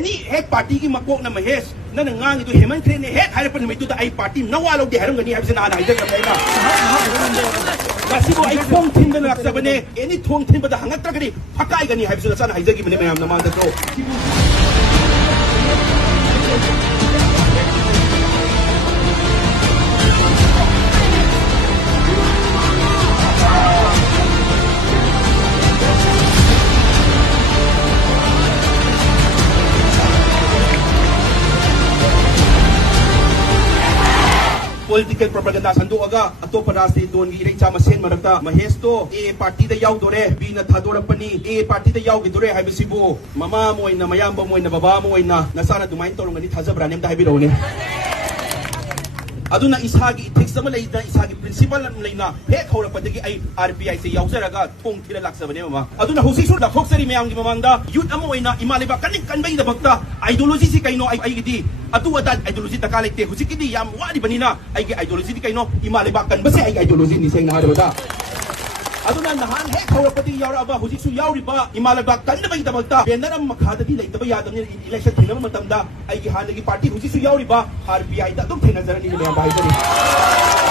Any head party की मकोक न महेश न नंगांग इतो हेमंत ने हेड हायर पर निमित्त तो आई पार्टी नवालों दे हरंग गनी हबसे ना नाइजर करना कासिबो आई थोंग थिन न लक्ष्य बने एनी थोंग थिन बदा हंगत्रागरी फकाई गनी हबसे ना सान हाइजर की मने मयाम नमान दो Political propaganda sanduaga atopa rasti don gi rei chama sen marakta mahesh to a party da yaw dore b na thadorakpani a party da yaw gi dore haibisibu mama moina mayamba moina baba moina nasana dumain torongani thajabra nem da haibirone aduna isagi ethics ama leida isagi principle am leina hek horakpadagi ai RBI se yausaraga thong thira laksabane mama aduna hosi su da thoksari mayam gi mamangda youth ama oina Emaleibak kaning kanbai da bakta ideology si kaino ai gidi atu ada ideology ta kalekte husiki di yam wari banina ai gi ideology di kaino Emaleibak kan base ai ideology ni seng na haroda aduna nahan hek horakpadi yauraba husik su yauriba Emaleibak kan bai da bakta benaram makhada di leida ba yadamni election thina matamda ai gi hanagi party husik su yauriba RBI da dum thina zarani ne bai